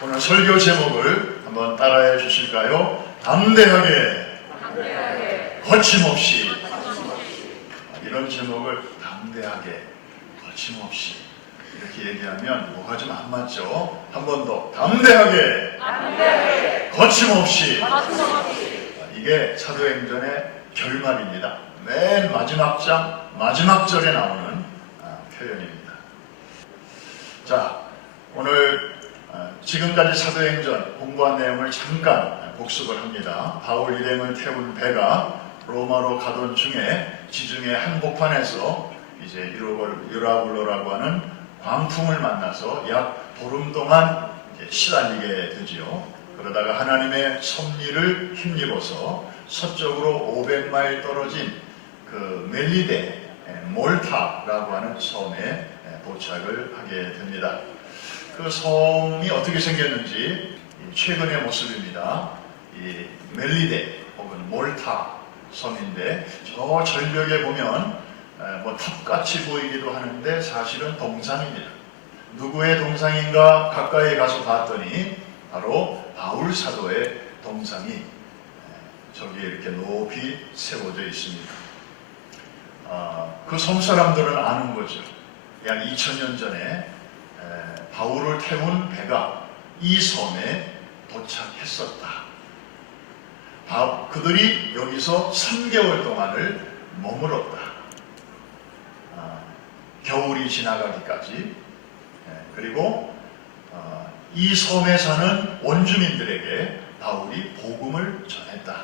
오늘 설교 제목을 한번 따라해 주실까요? 담대하게, 거침없이. 이런 제목을 담대하게, 거침없이 이렇게 얘기하면 뭐가 좀 안 맞죠? 한 번 더. 담대하게, 거침없이. 이게 사도행전의 결말입니다. 맨 마지막 장, 마지막 절에 나오는 표현입니다. 자, 오늘 지금까지 사도행전 공부한 내용을 잠깐 복습을 합니다. 바울 일행을 태운 배가 로마로 가던 중에 지중해 한복판에서 이제 유라굴로라고 하는 광풍을 만나서 약 보름 동안 시달리게 되지요. 그러다가 하나님의 섭리를 힘입어서 서쪽으로 500마일 떨어진 그 멜리데 몰타라고 하는 섬에 도착을 하게 됩니다. 그 섬이 어떻게 생겼는지 최근의 모습입니다. 이 멜리데 혹은 몰타 섬인데 저 절벽에 보면 뭐 탑같이 보이기도 하는데 사실은 동상입니다. 누구의 동상인가 가까이 가서 봤더니 바로 바울 사도의 동상이 저기에 이렇게 높이 세워져 있습니다. 그 섬 사람들은 아는 거죠. 약 2000년 전에 바울을 태운 배가 이 섬에 도착했었다. 그들이 여기서 3개월 동안을 머물렀다. 겨울이 지나가기까지. 그리고 이 섬에 사는 원주민들에게 바울이 복음을 전했다.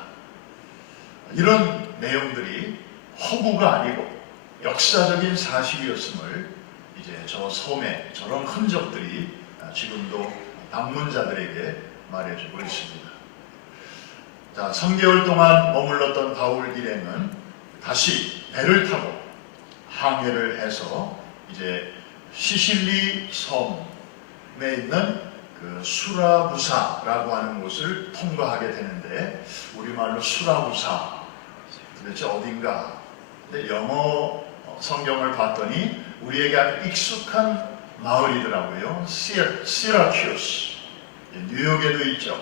이런 내용들이 허구가 아니고 역사적인 사실이었음을 이제 저 섬에 저런 흔적들이 지금도 방문자들에게 말해주고 있습니다. 자, 3개월 동안 머물렀던 바울 일행은 다시 배를 타고 항해를 해서 이제 시실리 섬에 있는 그 수라부사라고 하는 곳을 통과하게 되는데 우리말로 수라부사 도대체 어딘가? 근데 영어 성경을 봤더니 우리에게 아주 익숙한 마을이더라고요. 시라큐스. 뉴욕에도 있죠.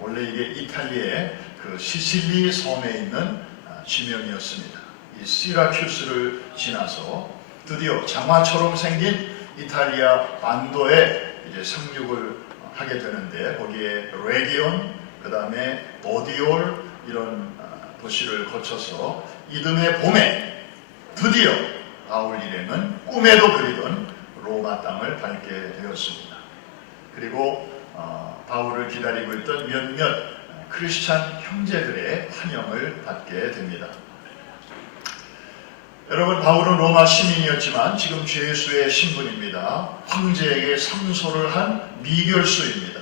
원래 이게 이탈리아의 그 시실리 섬에 있는 지명이었습니다. 이 시라큐스를 지나서 드디어 장화처럼 생긴 이탈리아 반도에 이제 상륙을 하게 되는데 거기에 레기온, 그 다음에 보디올 이런 도시를 거쳐서 이듬해 봄에 드디어 바울 일행은 꿈에도 그리던 로마 땅을 밟게 되었습니다. 그리고 바울을 기다리고 있던 몇몇 크리스찬 형제들의 환영을 받게 됩니다. 여러분, 바울은 로마 시민이었지만 지금 죄수의 신분입니다. 황제에게 상소를 한 미결수입니다.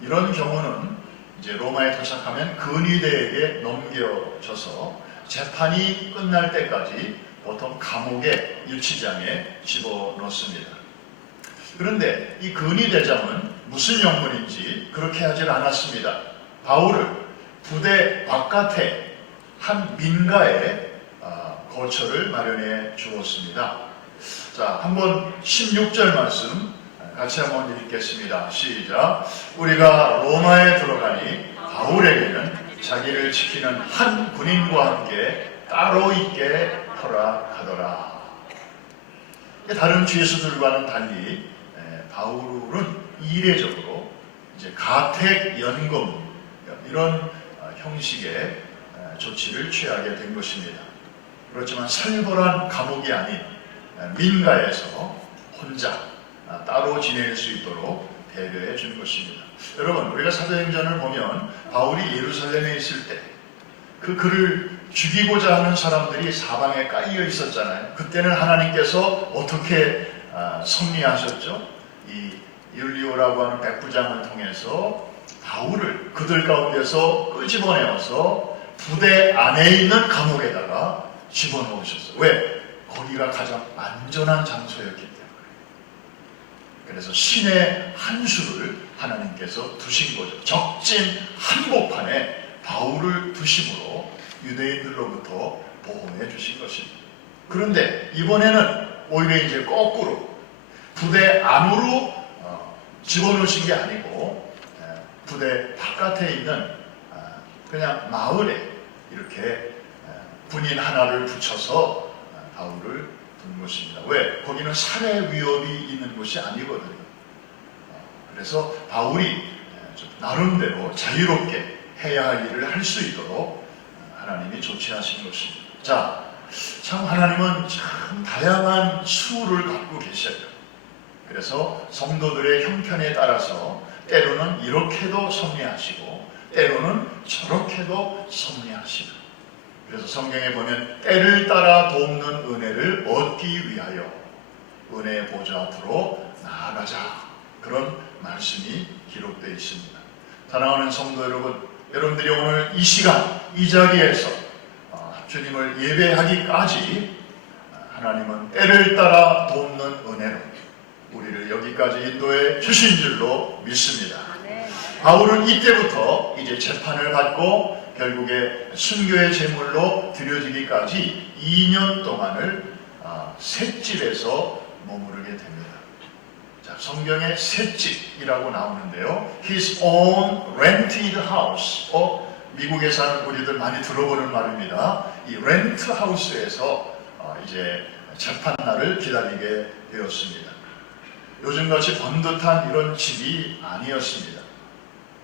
이런 경우는 이제 로마에 도착하면 근위대에게 넘겨져서 재판이 끝날 때까지 보통 감옥의 유치장에 집어넣습니다. 그런데 이 근위대장은 무슨 영문인지 그렇게 하질 않았습니다. 바울을 부대 바깥에 한 민가에 거처를 마련해 주었습니다. 자, 한번 16절 말씀 같이 한번 읽겠습니다. 시작. 우리가 로마에 들어가니 바울에게는 자기를 지키는 한 군인과 함께 따로 있게 허락하더라. 다른 죄수들과는 달리 바울은 이례적으로 이제 가택 연금 이런 형식의 조치를 취하게 된 것입니다. 그렇지만 살벌한 감옥이 아닌 민가에서 혼자 따로 지낼 수 있도록 배려해 준 것입니다. 여러분, 우리가 사도행전을 보면 바울이 예루살렘에 있을 때 그 그를 죽이고자 하는 사람들이 사방에 깔려 있었잖아요. 그때는 하나님께서 어떻게 섭리하셨죠? 이 율리오라고 하는 백부장을 통해서 바울을 그들 가운데서 끄집어내어서 부대 안에 있는 감옥에다가 집어넣으셨어요. 왜? 거기가 가장 안전한 장소였기 때문에. 그래서 신의 한 수를 하나님께서 두신 거죠. 적진 한복판에 바울을 두심으로 유대인들로부터 보호해 주신 것입니다. 그런데 이번에는 오히려 이제 거꾸로 부대 안으로 집어넣으신 게 아니고 부대 바깥에 있는 그냥 마을에 이렇게 군인 하나를 붙여서 바울을 둔 것입니다. 왜? 거기는 살해 위협이 있는 곳이 아니거든요. 그래서 바울이 좀 나름대로 자유롭게 해야 할 일을 할 수 있도록 하나님이 조치하신 것입니다. 자, 참 하나님은 참 다양한 수를 갖고 계셔요. 그래서 성도들의 형편에 따라서 때로는 이렇게도 섭리하시고 때로는 저렇게도 섭리하시고, 그래서 성경에 보면 때를 따라 돕는 은혜를 얻기 위하여 은혜의 보좌 앞으로 나아가자, 그런 말씀이 기록되어 있습니다. 사랑하는 성도 여러분, 여러분들이 오늘 이 시간 이 자리에서 주님을 예배하기까지 하나님은 때를 따라 돕는 은혜로 우리를 여기까지 인도해 주신 줄로 믿습니다. 바울은 이때부터 이제 재판을 받고 결국에 순교의 제물로 드려지기까지 2년 동안을 셋집에서 머무르게 됩니다. 자, 성경에 셋집이라고 나오는데요. His own rented house. 미국에 사는 우리들 많이 들어보는 말입니다. 이 렌트 하우스에서 이제 재판날을 기다리게 되었습니다. 요즘같이 번듯한 이런 집이 아니었습니다.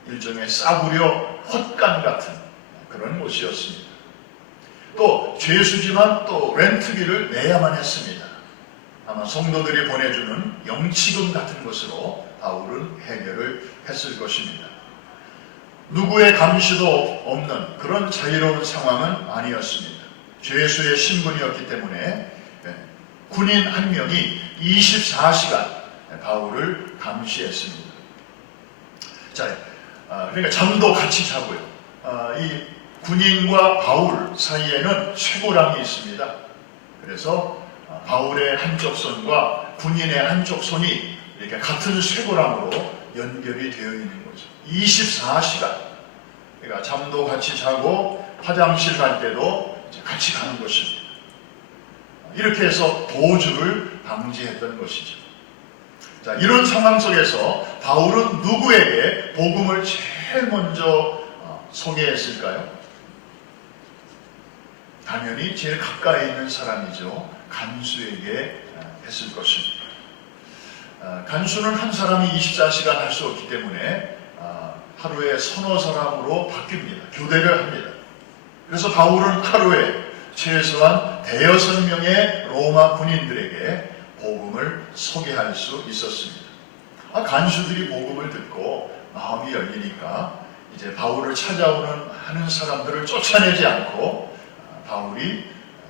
일종의 싸구려 헛간 같은 그런 곳이었습니다. 또 죄수지만 또 렌트비를 내야만 했습니다. 아마 성도들이 보내주는 영치금 같은 것으로 바울은 해결을 했을 것입니다. 누구의 감시도 없는 그런 자유로운 상황은 아니었습니다. 죄수의 신분이었기 때문에 군인 한 명이 24시간 바울을 감시했습니다. 자, 그러니까 잠도 같이 자고요. 이 군인과 바울 사이에는 최고랑이 있습니다. 그래서 바울의 한쪽 손과 군인의 한쪽 손이 이렇게 같은 쇠고랑으로 연결이 되어 있는 거죠. 24시간. 그러니까 잠도 같이 자고 화장실 갈 때도 같이 가는 것입니다. 이렇게 해서 도주를 방지했던 것이죠. 자, 이런 상황 속에서 바울은 누구에게 복음을 제일 먼저 소개했을까요? 당연히 제일 가까이 있는 사람이죠. 간수에게 했을 것입니다. 간수는 한 사람이 24시간 할 수 없기 때문에 하루에 서너 사람으로 바뀝니다. 교대를 합니다. 그래서 바울은 하루에 최소한 대여섯 명의 로마 군인들에게 복음을 소개할 수 있었습니다. 간수들이 복음을 듣고 마음이 열리니까 이제 바울을 찾아오는 많은 사람들을 쫓아내지 않고 바울이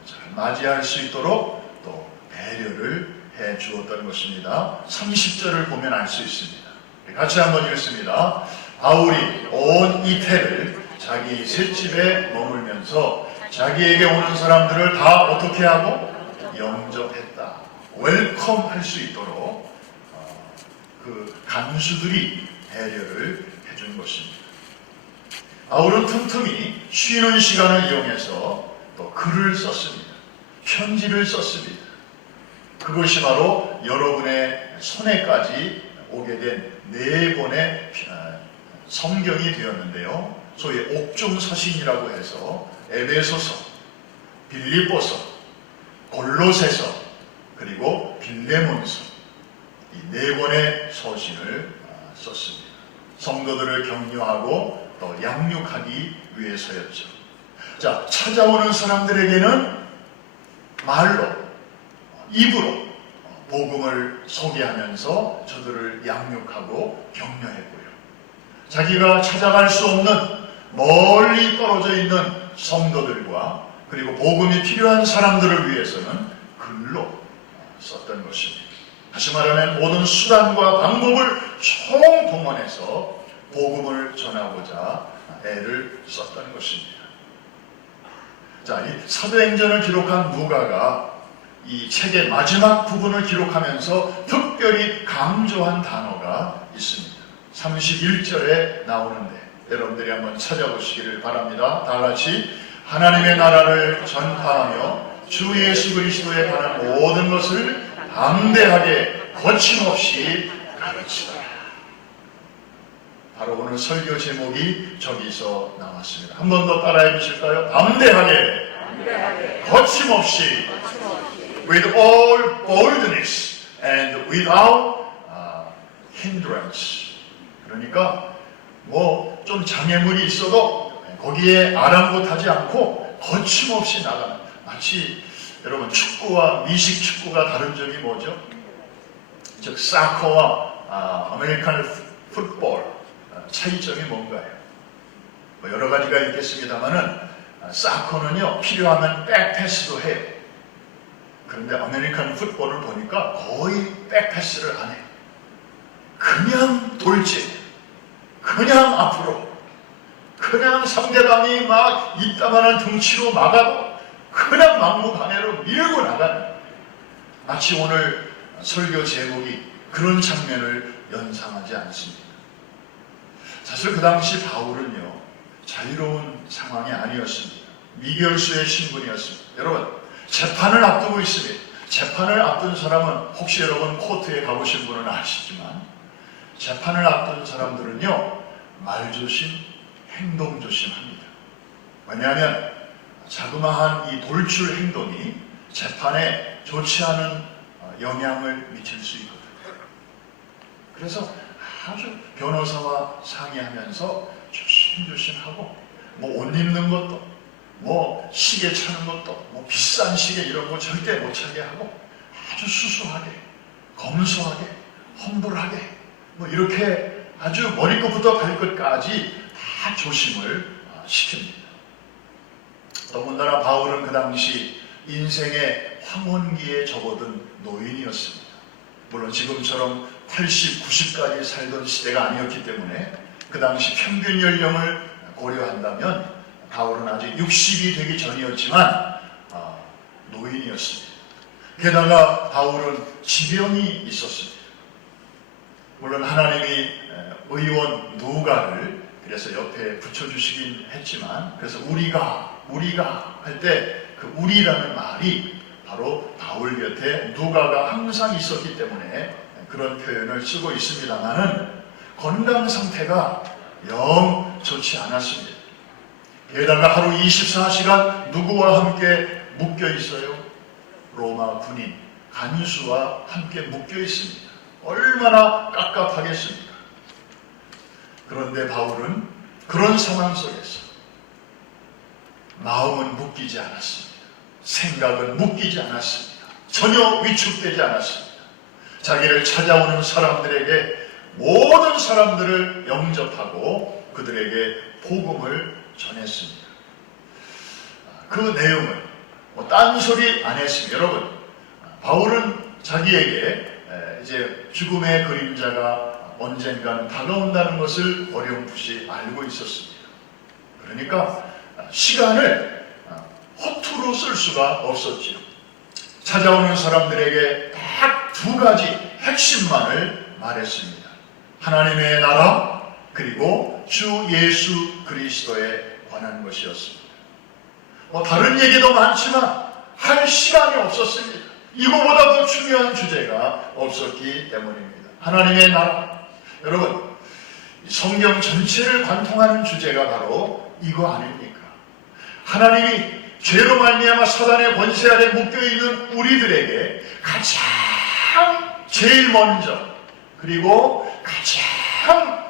잘 맞이할 수 있도록 또 배려를 해 주었던 것입니다. 30절을 보면 알 수 있습니다. 같이 한번 읽습니다. 바울이 온 이태를 자기 셋집에 머물면서 자기에게 오는 사람들을 다 어떻게 하고 영접했다. 웰컴 할 수 있도록 그 간수들이 배려를 해준 것입니다. 바울은 틈틈이 쉬는 시간을 이용해서 또 글을 썼습니다. 편지를 썼습니다. 그것이 바로 여러분의 손에까지 오게 된 네 권의 성경이 되었는데요. 소위 옥중서신이라고 해서 에베소서, 빌립보서, 골로새서, 그리고 빌레몬서, 이 네 권의 서신을 썼습니다. 성도들을 격려하고 또 양육하기 위해서였죠. 자, 찾아오는 사람들에게는 말로, 입으로 복음을 소개하면서 저들을 양육하고 격려했고요. 자기가 찾아갈 수 없는 멀리 떨어져 있는 성도들과 그리고 복음이 필요한 사람들을 위해서는 글로 썼던 것입니다. 다시 말하면 모든 수단과 방법을 총동원해서 복음을 전하고자 애를 썼던 것입니다. 자, 이 사도행전을 기록한 누가가 이 책의 마지막 부분을 기록하면서 특별히 강조한 단어가 있습니다. 31절에 나오는데 여러분들이 한번 찾아보시기를 바랍니다. 다 같이 하나님의 나라를 전파하며 주 예수 그리스도에 관한 모든 것을 담대하게 거침없이 가르치라. 바로 오늘 설교 제목이 저기서 나왔습니다. 한 번 더 따라해 주실까요? 담대하게, 거침없이, with all boldness and without hindrance. 그러니까 뭐 좀 장애물이 있어도 거기에 아랑곳하지 않고 거침없이 나가는, 마치 여러분 축구와 미식 축구가 다른 점이 뭐죠? 즉 사커와 아메리칸 풋볼 차이점이 뭔가요? 뭐 여러 가지가 있겠습니다만은 사커는요 필요하면 백패스도 해요. 그런데 아메리칸 풋볼을 보니까 거의 백패스를 안 해요. 그냥 돌진, 그냥 앞으로, 그냥 상대방이 막 이따만한 등치로 막아도 그냥 막무가내로 밀고 나가는, 마치 오늘 설교 제목이 그런 장면을 연상하지 않습니다. 사실 그 당시 바울은요 자유로운 상황이 아니었습니다. 미결수의 신분이었습니다. 여러분, 재판을 앞두고 있습니다. 재판을 앞둔 사람은, 혹시 여러분 코트에 가보신 분은 아시지만, 재판을 앞둔 사람들은요 말조심, 행동조심합니다. 왜냐하면 자그마한 이 돌출 행동이 재판에 좋지 않은 영향을 미칠 수 있거든요. 그래서 아주 변호사와 상의하면서 조심조심하고, 뭐 옷 입는 것도, 뭐 시계 차는 것도, 뭐 비싼 시계 이런 거 절대 못 차게 하고, 아주 수수하게, 검소하게, 험불하게, 뭐 이렇게 아주 머리끝부터 발끝까지 다 조심을 시킵니다. 더군다나 바울은 그 당시 인생의 황혼기에 접어든 노인이었습니다. 물론 지금처럼 80, 90까지 살던 시대가 아니었기 때문에 그 당시 평균 연령을 고려한다면 바울은 아직 60이 되기 전이었지만 노인이었습니다. 게다가 바울은 지병이 있었습니다. 물론 하나님이 의원 누가를 그래서 옆에 붙여주시긴 했지만, 그래서 우리가 할 때 그 우리라는 말이 바로 바울 곁에 누가가 항상 있었기 때문에 그런 표현을 쓰고 있습니다만은 건강 상태가 영 좋지 않았습니다. 게다가 하루 24시간 누구와 함께 묶여 있어요? 로마 군인 간수와 함께 묶여 있습니다. 얼마나 깝깝하겠습니까? 그런데 바울은 그런 상황 속에서 마음은 묶이지 않았습니다. 생각은 묶이지 않았습니다. 전혀 위축되지 않았습니다. 자기를 찾아오는 사람들에게, 모든 사람들을 영접하고 그들에게 복음을 전했습니다. 그 내용은 딴소리 안 했습니다. 여러분, 바울은 자기에게 이제 죽음의 그림자가 언젠가는 다가온다는 것을 어렴풋이 알고 있었습니다. 그러니까 시간을 허투루 쓸 수가 없었지요. 찾아오는 사람들에게 딱 두 가지 핵심만을 말했습니다. 하나님의 나라, 그리고 주 예수 그리스도에 관한 것이었습니다. 다른 얘기도 많지만 할 시간이 없었습니다. 이거보다 더 중요한 주제가 없었기 때문입니다. 하나님의 나라. 여러분, 성경 전체를 관통하는 주제가 바로 이거 아닙니까? 하나님이 죄로 말미암아 사단의 권세 아래 묶여있는 우리들에게 가장 제일 먼저, 그리고 가장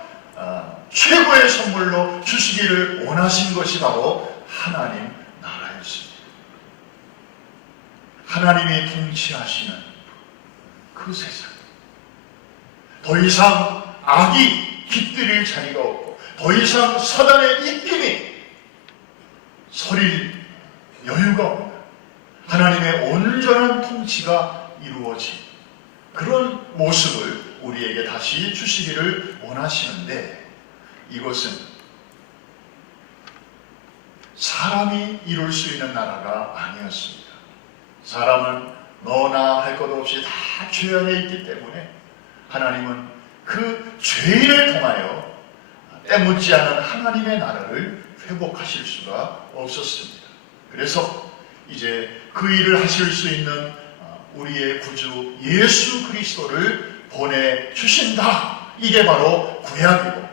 최고의 선물로 주시기를 원하신 것이 바로 하나님 나라였습니다. 하나님이 통치하시는 그 세상, 더 이상 악이 깃들일 자리가 없고, 더 이상 사단의 입김이 서릴 여유가 없는 하나님의 온전한 통치가 이루어진 그런 모습을 우리에게 다시 주시기를 원하시는데, 이것은 사람이 이룰 수 있는 나라가 아니었습니다. 사람은 너나 할 것 없이 다 죄 안에 있기 때문에 하나님은 그 죄인을 통하여 때묻지 않은 하나님의 나라를 회복하실 수가 없었습니다. 그래서 이제 그 일을 하실 수 있는 우리의 구주 예수 그리스도를 보내주신다. 이게 바로 구약이고,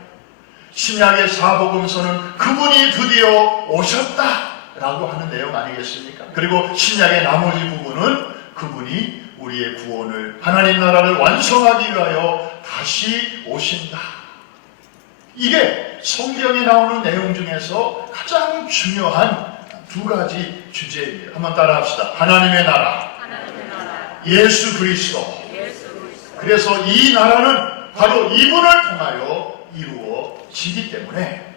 신약의 사복음서는 그분이 드디어 오셨다라고 하는 내용 아니겠습니까? 그리고 신약의 나머지 부분은 그분이 우리의 구원을, 하나님 나라를 완성하기 위하여 다시 오신다. 이게 성경에 나오는 내용 중에서 가장 중요한 두 가지 주제입니다. 한번 따라합시다. 하나님의 나라, 예수 그리스도. 그래서 이 나라는 바로 이분을 통하여 이루어지기 때문에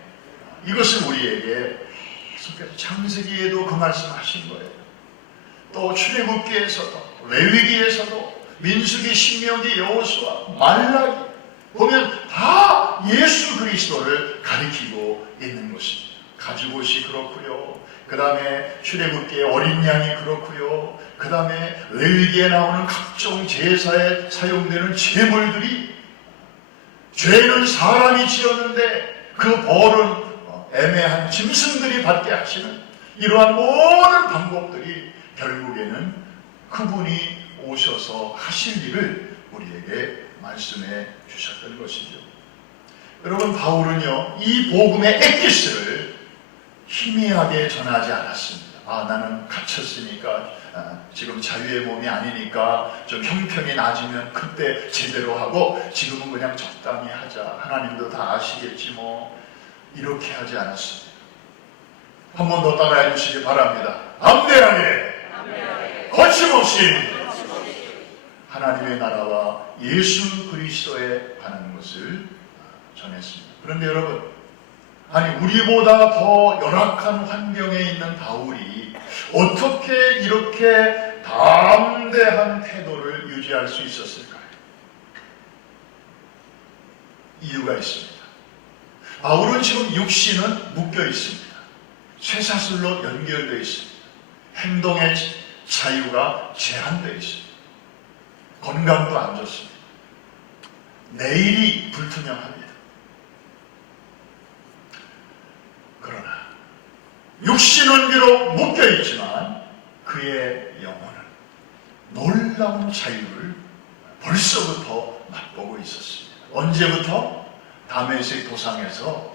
이것을 우리에게 창세기에도 그 말씀하신 거예요. 또 출애굽기에서도, 레위기에서도, 민수기, 신명기, 여호수아, 말라기 보면 다 예수 그리스도를 가리키고 있는 것입니다. 가죽옷이 그렇고요. 그 다음에 출애굽기의 어린 양이 그렇고요. 그 다음에 레위기에 나오는 각종 제사에 사용되는 제물들이, 죄는 사람이 지었는데 그 벌은 애매한 짐승들이 받게 하시는 이러한 모든 방법들이 결국에는 그분이 오셔서 하실 일을 우리에게 말씀해 주셨던 것이죠. 여러분, 바울은요, 이 복음의 엑기스를 희미하게 전하지 않았습니다. 나는 갇혔으니까, 지금 자유의 몸이 아니니까 좀 형편이 낮으면 그때 제대로 하고 지금은 그냥 적당히 하자. 하나님도 다 아시겠지 뭐. 이렇게 하지 않았습니다. 한 번 더 따라해 주시기 바랍니다. 담대하게, 거침없이 하나님의 나라와 예수 그리스도에 관한 것을 전했습니다. 그런데 여러분, 우리보다 더 열악한 환경에 있는 바울이 어떻게 이렇게 담대한 태도를 유지할 수 있었을까요? 이유가 있습니다. 바울은 지금 육신은 묶여 있습니다. 쇠사슬로 연결되어 있습니다. 행동의 자유가 제한되어 있습니다. 건강도 안 좋습니다. 내일이 불투명합니다. 그러나 육신은 비록 묶여있지만 그의 영혼은 놀라운 자유를 벌써부터 맛보고 있었습니다. 언제부터? 다메섹 도상에서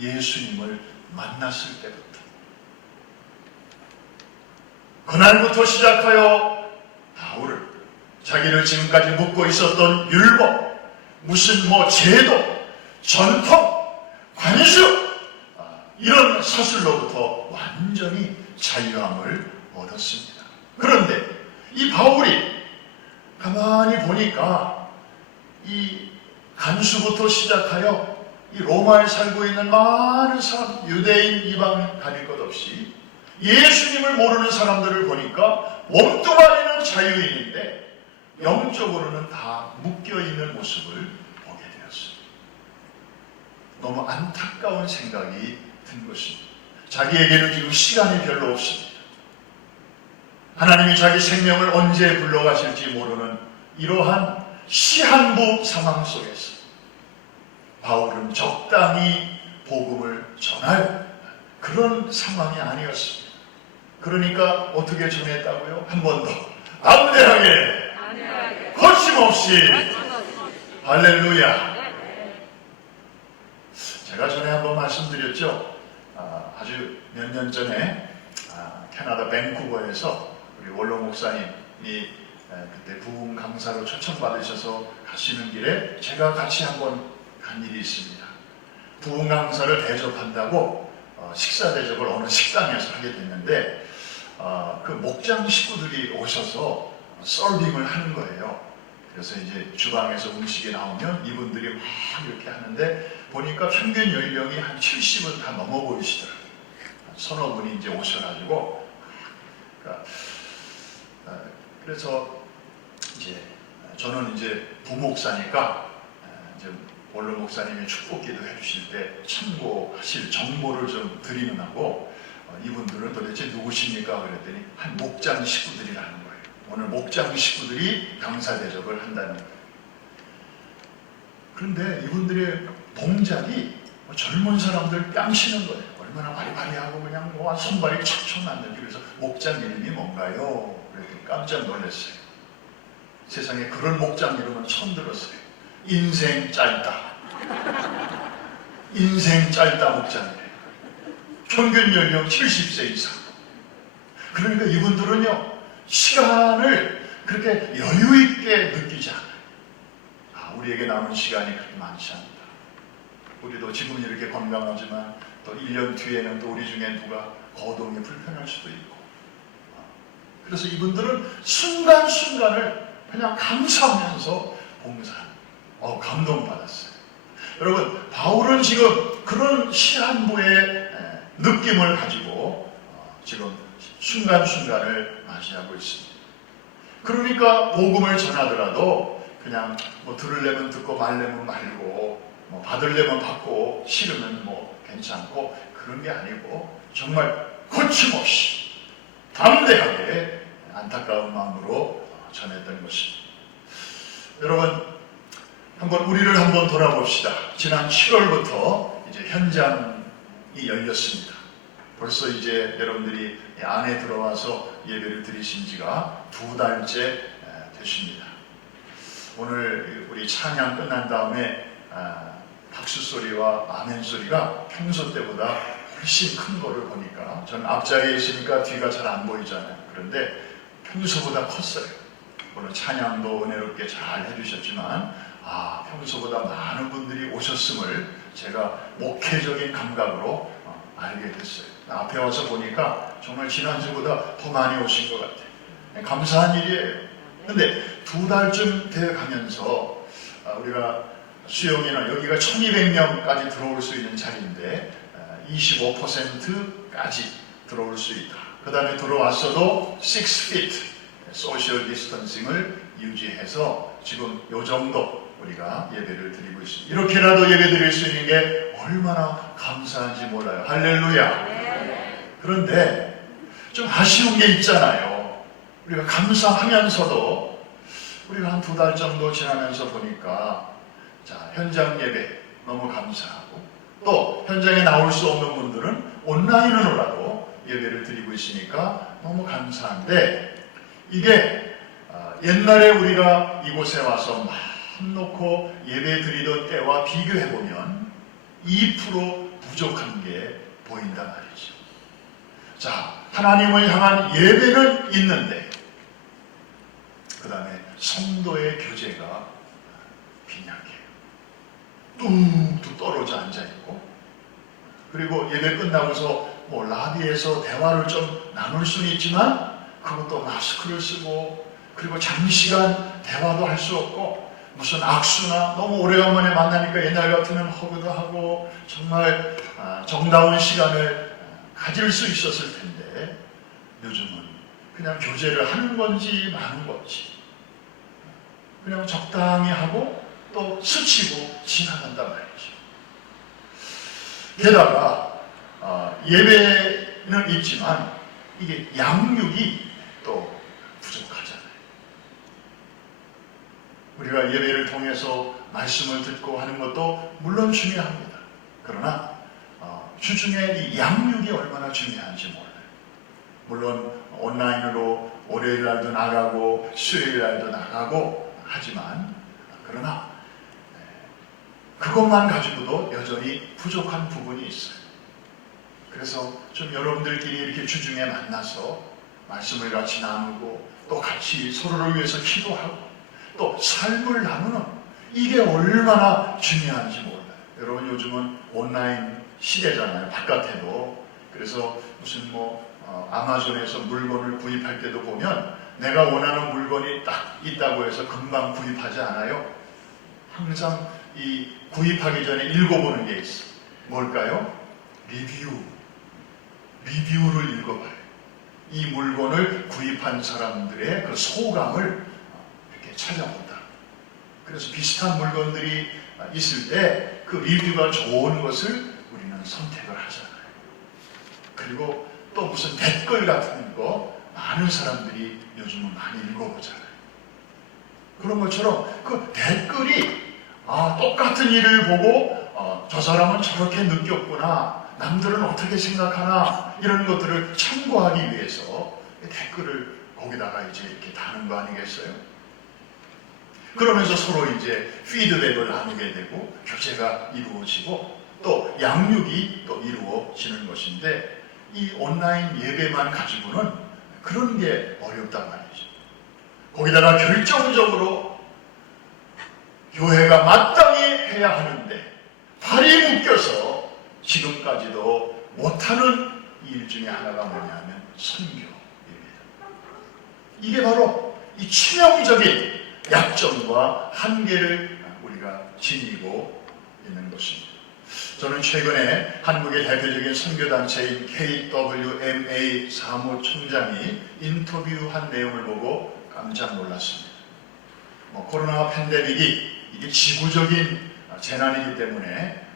예수님을 만났을 때부터. 그날부터 시작하여 바울은 자기를 지금까지 묶고 있었던 율법, 무슨 제도, 전통, 관습, 이런 사슬로부터 완전히 자유함을 얻었습니다. 그런데 이 바울이 가만히 보니까 이 간수부터 시작하여 이 로마에 살고 있는 많은 사람, 유대인, 이방인 가릴 것 없이 예수님을 모르는 사람들을 보니까 몸뚱아리는 자유인인데 영적으로는 다 묶여있는 모습을 보게 되었습니다. 너무 안타까운 생각이 든 것입니다. 자기에게는 지금 시간이 별로 없습니다. 하나님이 자기 생명을 언제 불러가실지 모르는 이러한 시한부 상황 속에서 바울은 적당히 복음을 전할 그런 상황이 아니었습니다. 그러니까 어떻게 전했다고요? 한 번 더 담대하게, 거침없이. 할렐루야. 제가 전에 한번 말씀드렸죠. 아주 몇 년 전에 캐나다 밴쿠버에서 우리 원로 목사님이 그때 부흥 강사로 초청받으셔서 가시는 길에 제가 같이 한번 간 일이 있습니다. 부흥 강사를 대접한다고 식사 대접을 어느 식당에서 하게 됐는데 그 목장 식구들이 오셔서 서빙을 하는 거예요. 그래서 이제 주방에서 음식이 나오면 이분들이 막 이렇게 하는데 보니까 평균 연령이 한 70은 다 넘어 보이시더라고요. 서너 분이 이제 오셔가지고 그래서 이제 저는 이제 부목사니까 이제 원로 목사님이 축복기도 해주실 때 참고하실 정보를 좀 드리는 하고 이분들은 도대체 누구십니까? 그랬더니 한 목장 식구들이라는 거예요. 오늘 목장 식구들이 강사 대접을 한다는 거예요. 그런데 이분들의 동작이 젊은 사람들 뺨치는 거예요. 얼마나 바리바리하고 그냥 손발이 척척 났는지. 그래서 목장 이름이 뭔가요? 그랬더니 깜짝 놀랐어요. 세상에 그런 목장 이름은 처음 들었어요. 인생 짧다. 인생 짧다 목자인데 평균 연령 70세 이상. 그러니까 이분들은요, 시간을 그렇게 여유 있게 느끼지 않아요. 우리에게 남은 시간이 그렇게 많지 않다. 우리도 지금 이렇게 건강하지만 또 1년 뒤에는 또 우리 중에 누가 거동이 불편할 수도 있고. 그래서 이분들은 순간순간을 그냥 감사하면서 봉사하는, 감동받았어요. 여러분, 바울은 지금 그런 시한부의 느낌을 가지고 지금 순간순간을 맞이하고 있습니다. 그러니까 복음을 전하더라도 그냥 뭐 들으려면 듣고 말려면 말고 뭐 받으려면 받고 싫으면 뭐 괜찮고 그런 게 아니고 정말 거침없이 담대하게 안타까운 마음으로 전했던 것입니다. 여러분, 우리를 한번 돌아봅시다. 지난 7월부터 이제 현장이 열렸습니다. 벌써 이제 여러분들이 안에 들어와서 예배를 드리신 지가 2달째 되십니다. 오늘 우리 찬양 끝난 다음에 박수 소리와 아멘 소리가 평소 때보다 훨씬 큰 거를 보니까, 저는 앞자리에 있으니까 뒤가 잘 안 보이잖아요. 그런데 평소보다 컸어요. 오늘 찬양도 은혜롭게 잘 해주셨지만 평소보다 많은 분들이 오셨음을 제가 목회적인 감각으로 알게 됐어요. 앞에 와서 보니까 정말 지난주보다 더 많이 오신 것 같아요. 감사한 일이에요. 근데 2달쯤 되어 가면서 우리가 수용이나 여기가 1200명까지 들어올 수 있는 자리인데 25%까지 들어올 수 있다. 그 다음에 들어왔어도 6feet 소셜 디스턴싱을 유지해서 지금 요 정도 우리가 예배를 드리고 있습니다. 이렇게라도 예배 드릴 수 있는 게 얼마나 감사한지 몰라요. 할렐루야. 그런데 좀 아쉬운 게 있잖아요. 우리가 감사하면서도 우리가 한 2달 정도 지나면서 보니까 현장 예배 너무 감사하고, 또 현장에 나올 수 없는 분들은 온라인으로라도 예배를 드리고 있으니까 너무 감사한데, 이게 옛날에 우리가 이곳에 와서 마음 놓고 예배 드리던 때와 비교해보면 2% 부족한 게 보인단 말이죠. 하나님을 향한 예배는 있는데 그 다음에 성도의 교제가 빈약해요. 뚝뚝 떨어져 앉아있고, 그리고 예배 끝나고서 뭐 라비에서 대화를 좀 나눌 수는 있지만 그것도 마스크를 쓰고, 그리고 장시간 대화도 할 수 없고, 무슨 악수나 너무 오래간만에 만나니까 옛날 같으면 허그도 하고 정말 정다운 시간을 가질 수 있었을 텐데, 요즘은 그냥 교제를 하는 건지 마는 건지 그냥 적당히 하고 또 스치고 지나간단 말이죠. 게다가 예배는 있지만 이게 양육이 또 부족하잖아요. 우리가 예배를 통해서 말씀을 듣고 하는 것도 물론 중요합니다. 그러나 주중에 이 양육이 얼마나 중요한지 몰라요. 물론 온라인으로 월요일 날도 나가고 수요일 날도 나가고 하지만, 그러나 그것만 가지고도 여전히 부족한 부분이 있어요. 그래서 좀 여러분들끼리 이렇게 주중에 만나서 말씀을 같이 나누고, 또 같이 서로를 위해서 기도하고, 또 삶을 나누는, 이게 얼마나 중요한지 몰라요. 여러분, 요즘은 온라인 시대잖아요. 바깥에도. 그래서 무슨 아마존에서 물건을 구입할 때도 보면 내가 원하는 물건이 딱 있다고 해서 금방 구입하지 않아요. 항상 이 구입하기 전에 읽어보는 게 있어. 뭘까요? 리뷰를 읽어봐요. 이 물건을 구입한 사람들의 그 소감을 이렇게 찾아본다. 그래서 비슷한 물건들이 있을 때 그 리뷰가 좋은 것을 우리는 선택을 하잖아요. 그리고 또 무슨 댓글 같은 거 많은 사람들이 요즘은 많이 읽어보잖아요. 그런 것처럼 그 댓글이 똑같은 일을 보고 저 사람은 저렇게 느꼈구나, 남들은 어떻게 생각하나, 이런 것들을 참고하기 위해서 댓글을 거기다가 이제 이렇게 다는 거 아니겠어요? 그러면서 서로 이제 피드백을 나누게 되고 교제가 이루어지고, 또 양육이 또 이루어지는 것인데 이 온라인 예배만 가지고는 그런 게 어렵단 말이죠. 거기다가 결정적으로 교회가 마땅히 해야 하는데 발이 묶여서 지금까지도 못하는 일 중에 하나가 뭐냐면 선교입니다. 이게 바로 이 치명적인 약점과 한계를 우리가 지니고 있는 것입니다. 저는 최근에 한국의 대표적인 선교단체인 KWMA 사무총장이 인터뷰한 내용을 보고 깜짝 놀랐습니다. 코로나 팬데믹이 이게 지구적인 재난이기 때문에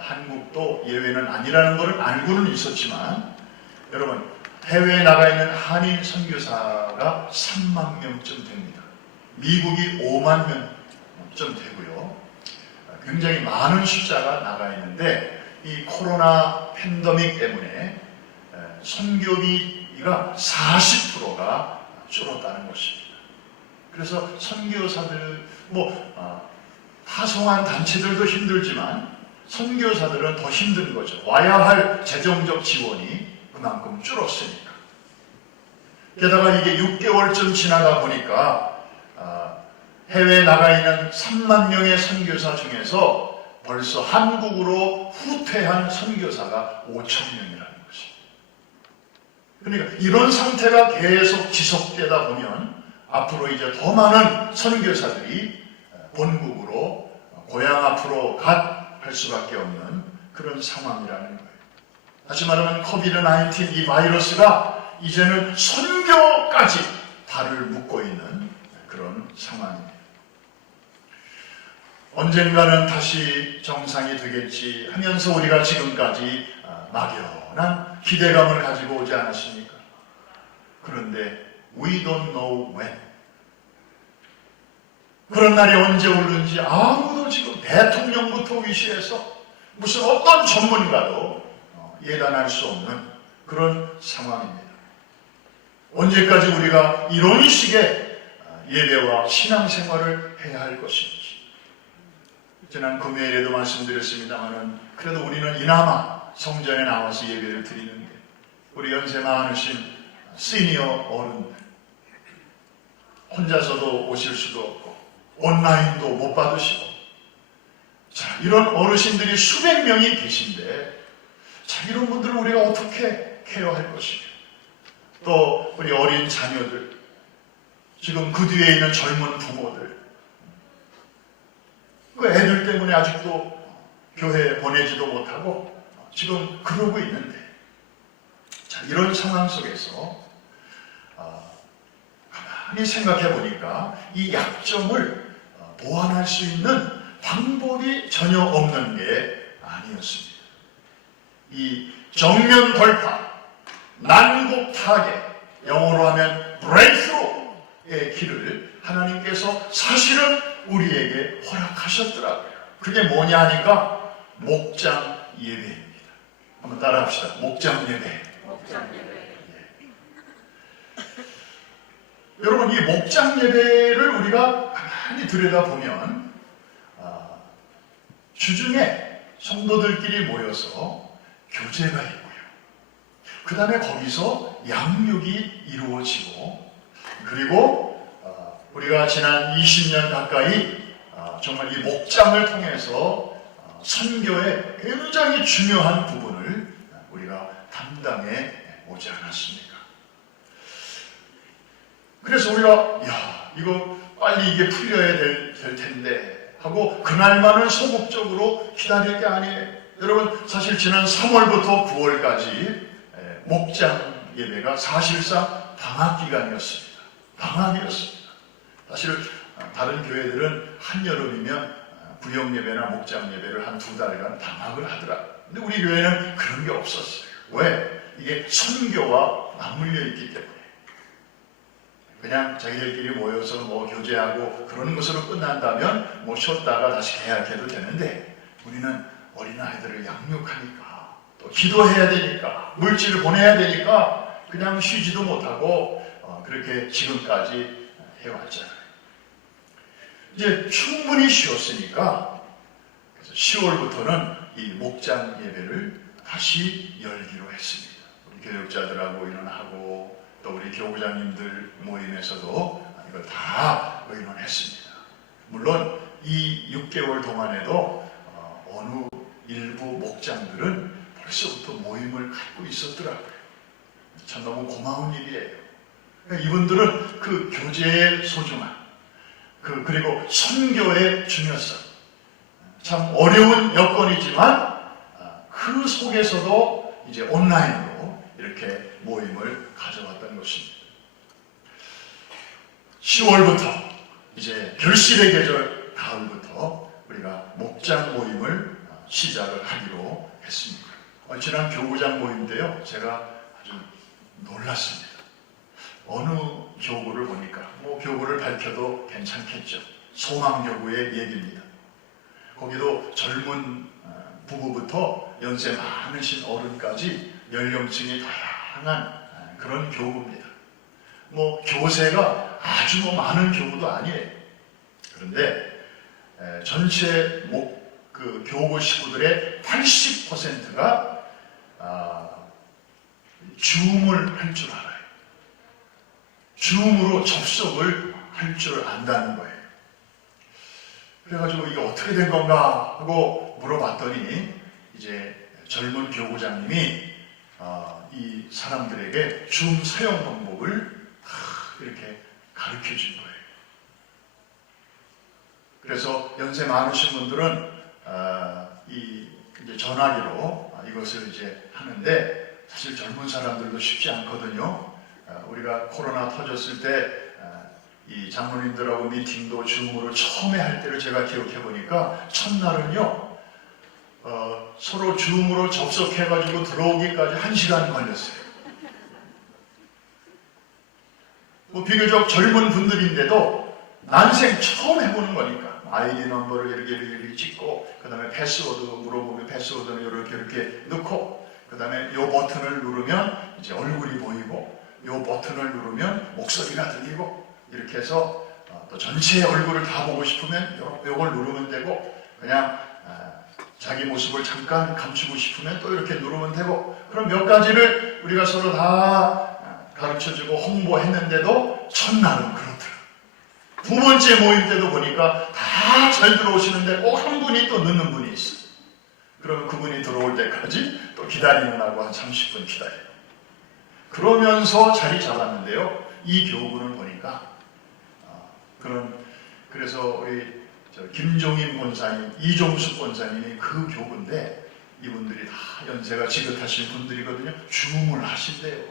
한국도 예외는 아니라는 것을 알고는 있었지만 여러분 해외에 나가 있는 한인 선교사가 3만 명쯤 됩니다. 미국이 5만 명쯤 되고요. 굉장히 많은 숫자가 나가 있는데 이 코로나 팬데믹 때문에 선교비가 40%가 줄었다는 것입니다. 그래서 선교사들 파송한 단체들도 힘들지만 선교사들은 더 힘든 거죠. 와야 할 재정적 지원이 그만큼 줄었으니까. 게다가 이게 6개월쯤 지나다 보니까 해외에 나가 있는 3만 명의 선교사 중에서 벌써 한국으로 후퇴한 선교사가 5천 명이라는 것입니다. 그러니까 이런 상태가 계속 지속되다 보면 앞으로 이제 더 많은 선교사들이 본국으로 고향 앞으로 갈 수밖에 없는 그런 상황이라는 거예요. 다시 말하면 코비드-19 이 바이러스가 이제는 선교까지 발을 묶고 있는 그런 상황입니다. 언젠가는 다시 정상이 되겠지 하면서 우리가 지금까지 막연한 기대감을 가지고 오지 않았습니까? 그런데 we don't know when. 그런 날이 언제 오는지 아무도 지금 대통령부터 위시해서 무슨 어떤 전문가도 예단할 수 없는 그런 상황입니다. 언제까지 우리가 이런 식의 예배와 신앙생활을 해야 할 것인지. 지난 금요일에도 말씀드렸습니다만 그래도 우리는 이나마 성전에 나와서 예배를 드리는데 우리 연세 많으신 시니어 어른들 혼자서도 오실 수도 없고 온라인도 못 받으시고 자 이런 어르신들이 수백 명이 계신데 자 이런 분들을 우리가 어떻게 케어할 것이며 또 우리 어린 자녀들 지금 그 뒤에 있는 젊은 부모들 그 애들 때문에 아직도 교회에 보내지도 못하고 지금 그러고 있는데 자 이런 상황 속에서 가만히 생각해 보니까 이 약점을 보완할 수 있는 방법이 전혀 없는 게 아니었습니다. 이 정면 돌파, 난국 타개, 영어로 하면 breakthrough의 길을 하나님께서 사실은 우리에게 허락하셨더라고요. 그게 뭐냐 하니까 목장 예배입니다. 한번 따라 합시다. 목장 예배. 목장 예배. 여러분 이 목장 예배를 우리가 가만히 들여다보면 주중에 성도들끼리 모여서 교제가 있고요. 그 다음에 거기서 양육이 이루어지고 그리고 우리가 지난 20년 가까이 정말 이 목장을 통해서 선교의 굉장히 중요한 부분을 우리가 담당해 오지 않았습니까? 그래서 우리가 이거 빨리 이게 풀려야 될 텐데 하고 그날만을 소극적으로 기다릴 게 아니에요. 여러분 사실 지난 3월부터 9월까지 목장 예배가 사실상 방학 기간이었습니다. 방학이었습니다. 사실 다른 교회들은 한여름이면 부영 예배나 목장 예배를 한 2달간 방학을 하더라고요. 근데 우리 교회는 그런 게 없었어요. 왜? 이게 선교와 맞물려 있기 때문에. 그냥 자기들끼리 모여서 교제하고 그러는 것으로 끝난다면 쉬었다가 다시 계약해도 되는데 우리는 어린아이들을 양육하니까 또 기도해야 되니까 물질을 보내야 되니까 그냥 쉬지도 못하고 그렇게 지금까지 해왔잖아요. 이제 충분히 쉬었으니까 그래서 10월부터는 이 목장 예배를 다시 열기로 했습니다. 우리 교육자들하고 의논하고 또 우리 교구장님들 모임에서도 이걸 다 의논했습니다. 물론 이 6개월 동안에도 어느 일부 목장들은 벌써부터 모임을 갖고 있었더라고요. 참 너무 고마운 일이에요. 그러니까 이분들은 그 교제의 소중함, 그리고 선교의 중요성, 참 어려운 여건이지만 그 속에서도 이제 온라인으로 이렇게 모임을 가져왔던 것입니다. 10월부터 이제 결실의 계절 가을부터 우리가 목장 모임을 시작을 하기로 했습니다. 지난 교구장 모임인데요, 제가 아주 놀랐습니다. 어느 교구를 보니까 교구를 밝혀도 괜찮겠죠. 소망교구의 얘기입니다. 거기도 젊은 부부부터 연세 많으신 어른까지 연령층이 다양한 그런 교구입니다. 교세가 아주 많은 교구도 아니에요. 그런데 전체 교구 식구들의 80%가 줌을 할 줄 알아요. 줌으로 접속을 할 줄 안다는 거예요. 그래가지고 이게 어떻게 된 건가 하고 물어봤더니 이제 젊은 교구장님이 이 사람들에게 줌 사용 방법을 이렇게 가르쳐 준 거예요. 그래서 연세 많으신 분들은 이제 전화기로 이것을 이제 하는데 사실 젊은 사람들도 쉽지 않거든요. 우리가 코로나 터졌을 때 이 장로님들하고 미팅도 줌으로 처음에 할 때를 제가 기억해 보니까 첫날은요 서로 줌으로 접속해가지고 들어오기까지 1시간 걸렸어요. 비교적 젊은 분들인데도 난생 처음 해보는 거니까 아이디 넘버를 이렇게 찍고 그 다음에 패스워드 물어보면 패스워드는 이렇게 넣고 그 다음에 이 버튼을 누르면 이제 얼굴이 보이고 이 버튼을 누르면 목소리가 들리고 이렇게 해서 또 전체 얼굴을 다 보고 싶으면 이걸 누르면 되고 그냥 자기 모습을 잠깐 감추고 싶으면 또 이렇게 누르면 되고 그럼 몇 가지를 우리가 서로 다 가르쳐주고 홍보했는데도 첫날은 그렇더라고요. 두 번째 모임 때도 보니까 다 잘 들어오시는데 꼭 한 분이 또 늦는 분이 있어요. 그러면 그분이 들어올 때까지 또 기다리는 하고 한 30분 기다려요. 그러면서 자리 잡았는데요. 이 교구는 보니까 그래서 우리 김종인 권사님, 이종숙 권사님이 그 교구인데 이분들이 다 연세가 지긋하신 분들이거든요. 줌을 하신대요.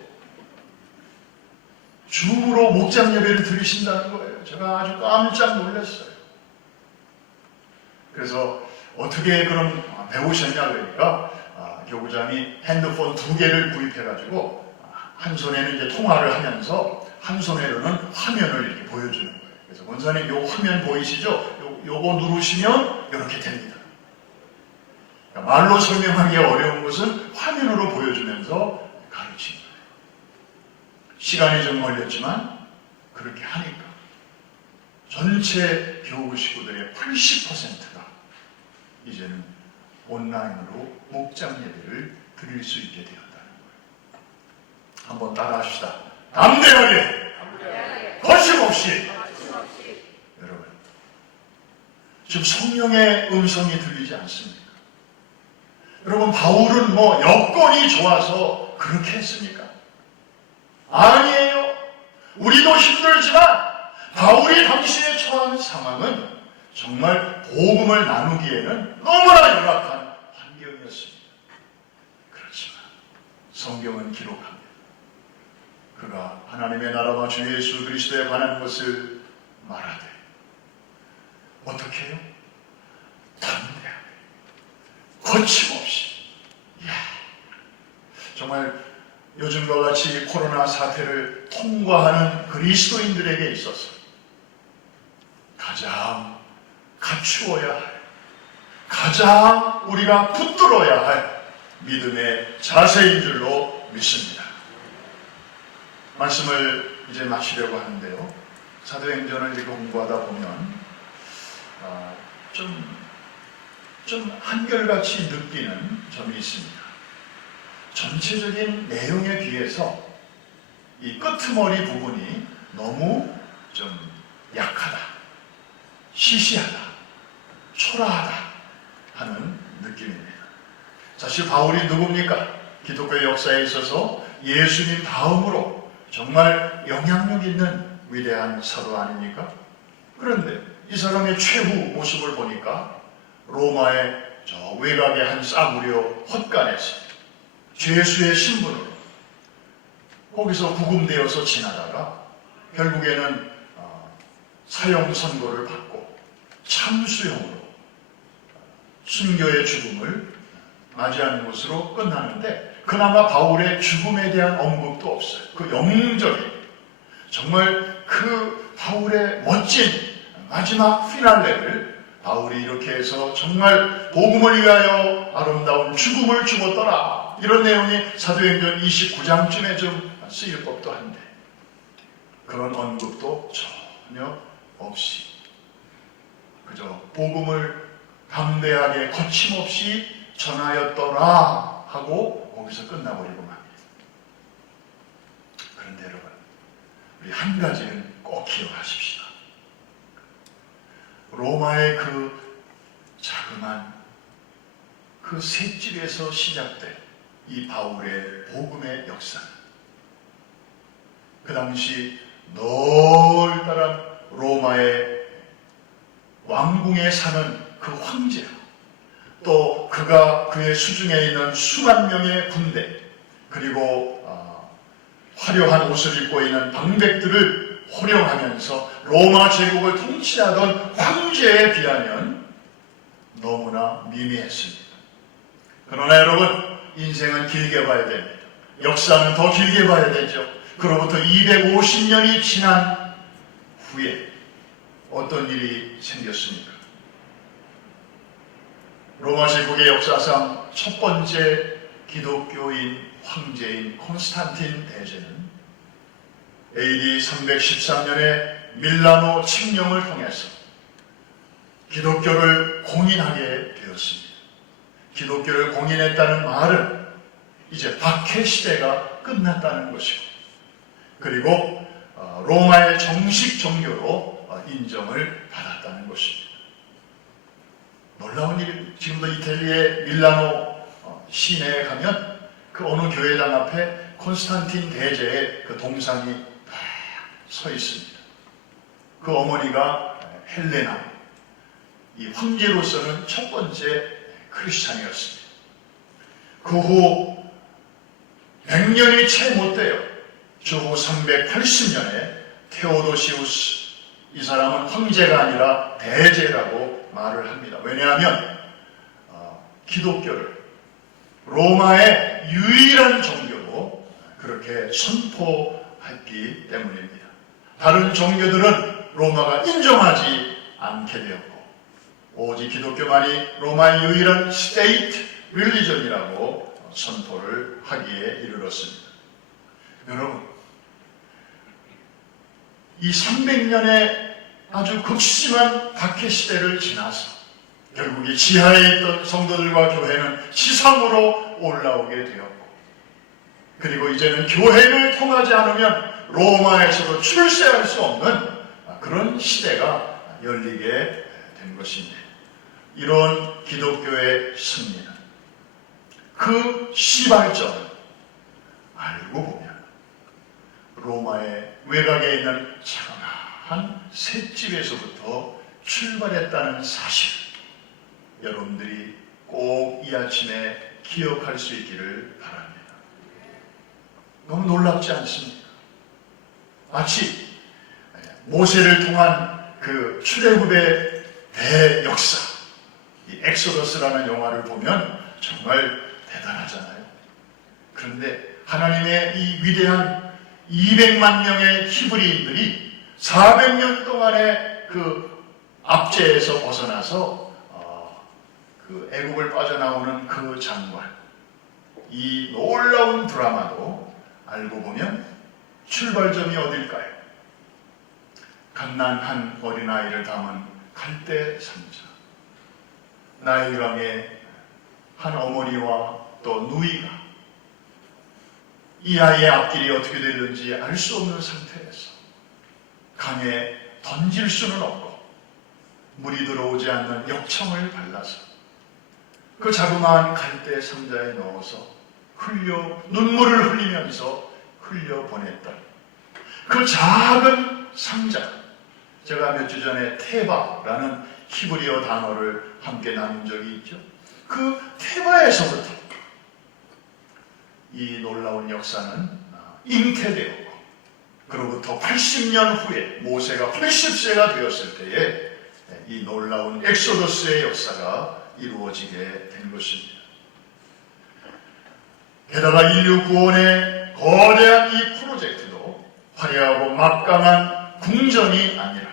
줌으로 목장 예배를 드리신다는 거예요. 제가 아주 깜짝 놀랐어요. 그래서 어떻게 그럼 배우셨냐 그러니까 교구장이 핸드폰 2개를 구입해가지고 한 손에는 이제 통화를 하면서 한 손에는 화면을 이렇게 보여주는 거예요. 그래서 권사님 요 화면 보이시죠? 요거 누르시면 이렇게 됩니다. 그러니까 말로 설명하기 어려운 것은 화면으로 보여주면서 가르치는 거예요. 시간이 좀 걸렸지만 그렇게 하니까 전체 교구 식구들의 80%가 이제는 온라인으로 목장 예배를 드릴 수 있게 되었다는 거예요. 한번 따라 합시다. 담대하게 거침없이. 여러분 지금 성령의 음성이 들리지 않습니까? 여러분 바울은 여건이 좋아서 그렇게 했습니까? 아니에요. 우리도 힘들지만 바울이 당시에 처한 상황은 정말 복음을 나누기에는 너무나 열악한 환경이었습니다. 그렇지만 성경은 기록합니다. 그가 하나님의 나라와 주 예수 그리스도에 관한 것을 말하되 어떻게 해요? 담대하게 거침없이. 정말 요즘과 같이 코로나 사태를 통과하는 그리스도인들에게 있어서 가장 갖추어야 할, 가장 우리가 붙들어야 할 믿음의 자세인 줄로 믿습니다. 말씀을 이제 마치려고 하는데요. 사도행전을 이렇게 공부하다 보면 좀 좀 한결같이 느끼는 점이 있습니다. 전체적인 내용에 비해서 이 끄트머리 부분이 너무 좀 약하다, 시시하다, 초라하다 하는 느낌입니다. 사실 바울이 누굽니까? 기독교 역사에 있어서 예수님 다음으로 정말 영향력 있는 위대한 사도 아닙니까? 그런데 이 사람의 최후 모습을 보니까 로마의 저 외곽의 한 싸구려 헛간에서 죄수의 신분으로 거기서 구금되어서 지나다가 결국에는 사형 선고를 받고 참수형으로 순교의 죽음을 맞이하는 것으로 끝나는데, 그나마 바울의 죽음에 대한 언급도 없어요. 그 영웅적인, 정말 그 바울의 멋진 마지막 피날레를 바울이 이렇게 해서 정말 복음을 위하여 아름다운 죽음을 죽었더라, 이런 내용이 사도행전 29장쯤에 좀 쓰일 법도 한데 그런 언급도 전혀 없이 그저 복음을 담대하게 거침없이 전하였더라 하고 거기서 끝나버리고 맙니다. 그런데 여러분, 우리 한 가지는 꼭 기억하십시다. 로마의 그 자그만 그 셋집에서 시작된 이 바울의 복음의 역사는 그 당시 널따란 로마의 왕궁에 사는 그 황제와 또 그의 수중에 있는 수만 명의 군대, 그리고 화려한 옷을 입고 있는 방백들을 호령하면서 로마 제국을 통치하던 황제에 비하면 너무나 미미했습니다. 그러나 여러분, 인생은 길게 봐야 됩니다. 역사는 더 길게 봐야 되죠. 그로부터 250년이 지난 후에 어떤 일이 생겼습니까? 로마 제국의 역사상 첫 번째 기독교인 황제인 콘스탄틴 대제는 AD 314년에 밀라노 칙령을 통해서 기독교를 공인하게 되었습니다. 기독교를 공인했다는 말은 이제 박해 시대가 끝났다는 것이고, 그리고 로마의 정식 종교로 인정을 받았다는 것입니다. 놀라운 일이, 지금도 이태리의 밀라노 시내에 가면 그 어느 교회당 앞에 콘스탄틴 대제의 그 동상이 딱 서 있습니다. 그 어머니가 헬레나, 이 황제로서는 첫 번째 크리스찬이었습니다. 그 후 100년이 채 못 돼요. 주후 380년에 테오도시우스, 이 사람은 황제가 아니라 대제라고 말을 합니다. 왜냐하면 기독교를 로마의 유일한 종교로 그렇게 선포했기 때문입니다. 다른 종교들은 로마가 인정하지 않게 되었고 오직 기독교만이 로마의 유일한 스테이트 릴리전이라고 선포를 하기에 이르렀습니다. 여러분, 이 300년의 아주 극심한 박해 시대를 지나서 결국에 지하에 있던 성도들과 교회는 지상으로 올라오게 되었고, 그리고 이제는 교회를 통하지 않으면 로마에서도 출세할 수 없는 그런 시대가 열리게 된 것입니다. 이런 기독교의 승리는, 그 시발점을 알고 보면 로마의 외곽에 있는 자그마한 셋집에서부터 출발했다는 사실, 여러분들이 꼭 이 아침에 기억할 수 있기를 바랍니다. 너무 놀랍지 않습니까? 마치 모세를 통한 그 출애굽의 대역사, 이 엑소더스라는 영화를 보면 정말 대단하잖아요. 그런데 하나님의 이 위대한 200만 명의 히브리인들이 400년 동안의 그 압제에서 벗어나서 그 애국을 빠져나오는 그 장관, 이 놀라운 드라마도 알고 보면 출발점이 어딜까요? 갓난 한 어린아이를 담은 갈대 상자. 나일강에 한 어머니와 또 누이가 이 아이의 앞길이 어떻게 되는지 알 수 없는 상태에서 강에 던질 수는 없고 물이 들어오지 않는 역청을 발라서 그 자그마한 갈대 상자에 넣어서 눈물을 흘리면서 흘려보냈던 그 작은 상자, 제가 몇 주 전에 테바라는 히브리어 단어를 함께 나눈 적이 있죠. 그 테바에서부터 이 놀라운 역사는 잉태되었고, 그로부터 80년 후에 모세가 80세가 되었을 때에 이 놀라운 엑소더스의 역사가 이루어지게 된 것입니다. 게다가 인류 구원의 거대한 이 프로젝트도 화려하고 막강한 궁전이 아니라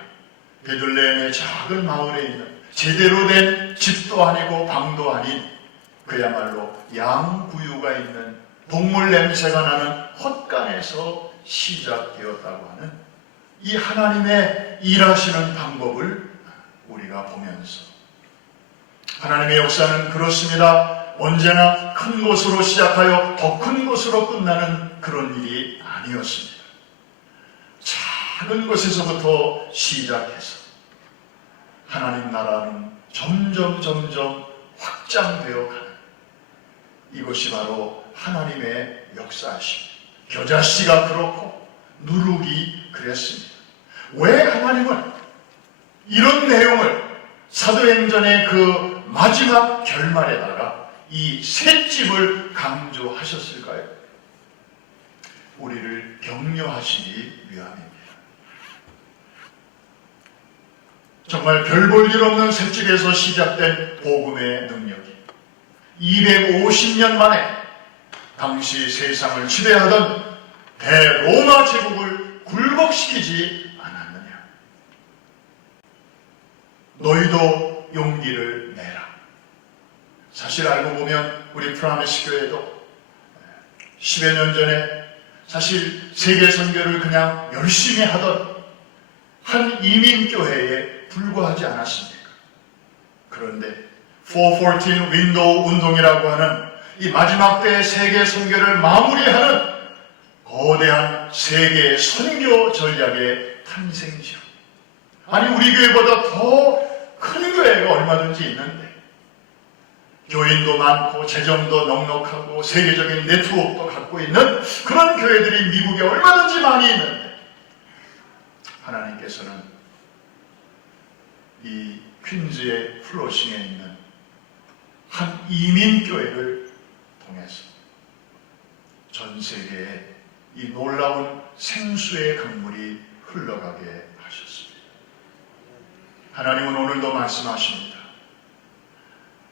베들레헴의 작은 마을에 있는 제대로 된 집도 아니고 방도 아닌 그야말로 양구유가 있는 동물 냄새가 나는 헛간에서 시작되었다고 하는 이 하나님의 일하시는 방법을 우리가 보면서, 하나님의 역사는 그렇습니다. 언제나 큰 것으로 시작하여 더 큰 것으로 끝나는 그런 일이 아니었습니다. 작은 것에서부터 시작해서 하나님 나라는 점점 확장되어 가는, 이것이 바로 하나님의 역사이십니다. 겨자씨가 그렇고 누룩이 그랬습니다. 왜 하나님은 이런 내용을 사도행전의 그 마지막 결말에다가 이 셋집을 강조하셨을까요? 우리를 격려하시기 위함입니다. 정말 별 볼 일 없는 셋집에서 시작된 복음의 능력이 250년 만에 당시 세상을 지배하던 대로마 제국을 굴복시키지 않았느냐. 너희도 용기를 내라. 사실 알고 보면 우리 프라미스 교회도 10여 년 전에 사실 세계 선교를 그냥 열심히 하던 한 이민교회에 불과하지 않았습니까? 그런데 414 윈도우 운동이라고 하는 이 마지막 때의 세계 선교를 마무리하는 거대한 세계 선교 전략의 탄생지요. 아니, 우리 교회보다 더 큰 교회가 얼마든지 있는데, 교인도 많고 재정도 넉넉하고 세계적인 네트워크도 갖고 있는 그런 교회들이 미국에 얼마든지 많이 있는데, 하나님께서는 이 퀸즈의 플로싱에 있는 한 이민교회를 통해서 전 세계에 이 놀라운 생수의 강물이 흘러가게 하셨습니다. 하나님은 오늘도 말씀하십니다.